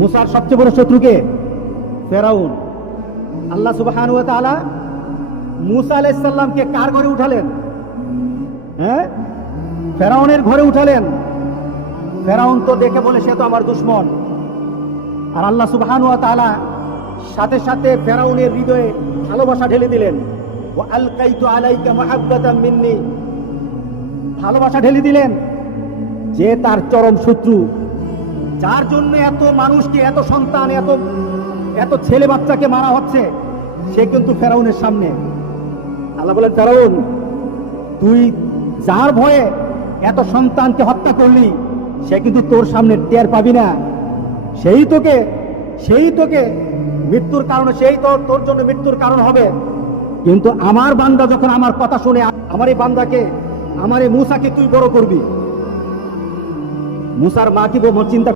মুসার সবচেয়ে বড় শত্রুকে ফেরাউন। আল্লাহ সুবহানাহু ওয়া তাআলা মুসা আলাইহিস সালামকে কার ঘরে উঠালেন? হ্যাঁ, ফেরাউনের ঘরে উঠালেন। ফেরাউন তো দেখে বলে সে তো আমার দুশমন। আর আল্লাহ সুবহানাহু ওয়া তাআলা সাথে সাথে ফেরাউনের হৃদয়ে ভালোবাসা ঢেলে দিলেন। ওয়া আলকাইতু আলাইকা মুহাব্বাতাম মিন্নি, ভালোবাসা ঢেলে দিলেন। যে তার চরম শত্রু, যার জন্য এত মানুষকে, এত সন্তান, এত ছেলে বাচ্চাকে মারা হচ্ছে, সে কিন্তু ফেরাউনের সামনে। আল্লাহ বলেন, ফেরাউন তুই যার ভয়ে এত সন্তানকে হত্যা করলি, সে কিন্তু তোর সামনে টের পাবি না। সেই তোকে মৃত্যুর কারণে, তোর জন্য মৃত্যুর কারণ হবে। কিন্তু আমার বান্দা যখন আমার কথা শুনে, আমার এই বান্দাকে, আমার এই মুসাকে তুই বড় করবি। মুসার মা কি চিন্তা